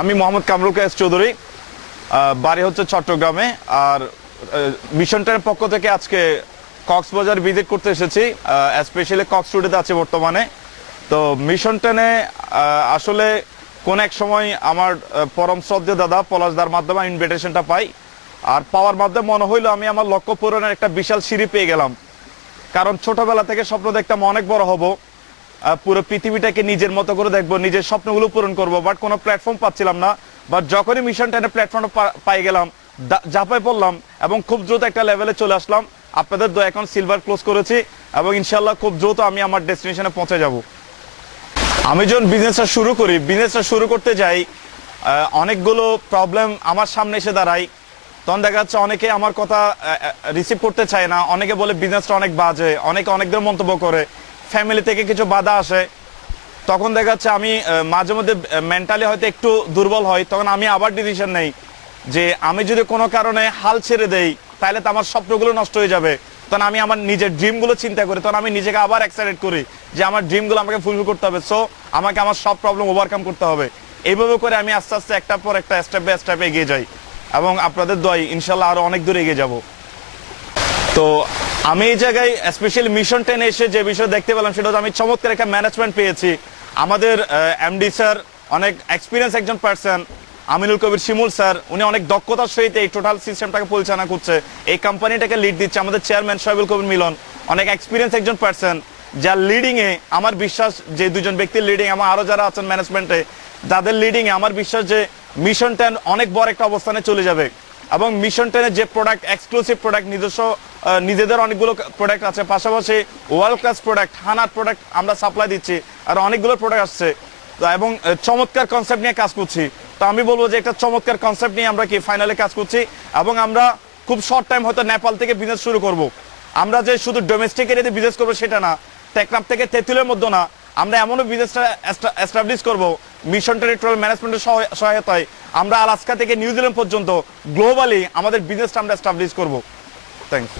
আমি মোহাম্মদ কামরুল কায়েস চৌধুরী, বাড়ি হচ্ছে চট্টগ্রামে। আর মিশন টেনের পক্ষ থেকে আজকে কক্সবাজার ভিজিট করতে এসেছি, স্পেশালি কক্স স্টুডিওতে আছে বর্তমানে। তো মিশন টেনে আসলে কোন এক সময় আমার পরম শ্রদ্ধেয় দাদা পলাশদার মাধ্যমে ইনভিটেশনটা পাই, আর পাওয়ার মাধ্যমে মনে হইলো আমি আমার লক্ষ্য পূরণের একটা বিশাল সিঁড়ি পেয়ে গেলাম। কারণ ছোটবেলা থেকে স্বপ্ন দেখতাম অনেক বড় হব, পুরো পৃথিবীটাকে নিজের মতো করে দেখবো, নিজের স্বপ্নগুলো পূরণ করব, বাট কোনো প্ল্যাটফর্ম পাচ্ছিলাম না। বাট যখনই মিশন টেনের প্ল্যাটফর্ম পাই গেলাম, ঝাঁপায় পড়লাম এবং খুব দ্রুত একটা লেভেলে চলে আসলাম। আপনাদের দয়া এখন সিলভার ক্লোজ করেছি এবং ইনশাল্লাহ খুব দ্রুত আমি আমার ডেস্টিনেশনে পৌঁছে যাব। আমি যখন বিজনেসটা শুরু করতে যাই, অনেকগুলো প্রবলেম আমার সামনে এসে দাঁড়ায়। তখন দেখা যাচ্ছে অনেকে আমার কথা রিসিভ করতে চায় না, অনেকে বলে বিজনেসটা অনেক বাজে, অনেকে অনেক ধরনের মন্তব্য করে, ফ্যামিলি থেকে কিছু বাধা আসে। তখন দেখা যাচ্ছে আমি মাঝে মধ্যে মেন্টালি হয়তো একটু দুর্বল হই। তখন আমি আবার ডিসিশন নেই যে আমি যদি কোনো কারণে হাল ছেড়ে দেই তাহলে তো আমার স্বপ্নগুলো নষ্ট হয়ে যাবে। তখন আমি আমার নিজের ড্রিমগুলো চিন্তা করি, তখন আমি নিজেকে আবার এক্সাইটেড করি যে আমার ড্রিমগুলো আমাকে ফুলফিল করতে হবে, সো আমাকে আমার সব প্রবলেম ওভারকাম করতে হবে। এইভাবে করে আমি আস্তে আস্তে একটার পর একটা স্টেপ বাই স্টেপ এগিয়ে যাই এবং আপনাদের দোয়ায় ইনশাল্লাহ আরো অনেক দূর এগিয়ে যাব। তো আমি এই জায়গায় স্পেশালি মিশন টেনে এসে যে বিষয় দেখতে পেলাম সেটা হচ্ছে আমি চমৎকার একটা ম্যানেজমেন্ট পেয়েছি। আমাদের এমডি স্যার অনেক এক্সপিরিয়েন্স একজন পার্সন, আমিনুল কবির শিমুল স্যার, উনি অনেক দক্ষতার সহিত এই টোটাল সিস্টেমটাকে পরিচালনা করছে, এই কোম্পানিটাকে লিড দিচ্ছে। আমাদের চেয়ারম্যান শোয়েবুল কবির মিলন অনেক এক্সপিরিয়েন্স একজন পার্সন, যার লিডিং এ আমার বিশ্বাস যে দুজন ব্যক্তির লিডিং আমার আরো যারা আছেন ম্যানেজমেন্টে যাদের লিডিং এ আমার বিশ্বাস যে মিশন টেন অনেক বড় একটা অবস্থানে চলে যাবে। এবং মিশন টেনের যে প্রোডাক্ট, এক্সক্লুসিভ প্রোডাক্ট, নিজেদের অনেকগুলো প্রোডাক্ট আছে, পাশাপাশি ওয়ার্ল্ড ক্লাস প্রোডাক্ট, হানার প্রোডাক্ট আমরা সাপ্লাই দিচ্ছি, আর অনেকগুলো প্রোডাক্ট আসছে এবং চমৎকার কনসেপ্ট নিয়ে কাজ করছি। তো আমি বলবো যে একটা চমৎকার কনসেপ্ট নিয়ে আমরা কি ফাইনালে কাজ করছি এবং আমরা খুব শর্ট টাইম হয়তো নেপাল থেকে বিজনেস শুরু করব। আমরা যে শুধু ডোমেস্টিক এরিয়াতে বিজনেস করবো সেটা না, টেকনাফ থেকে তেঁতুলের মধ্যে না, আমরা এমনও বিজনেসটা এস্টাবলিশ করবো মিশন টেরিটোরিয়াল ম্যানেজমেন্টের সহায়তায় আমরা আলাস্কা থেকে নিউজিল্যান্ড পর্যন্ত গ্লোবালি আমাদের বিজনেসটা আমরা এস্টাবলিশ করবো। থ্যাংকস।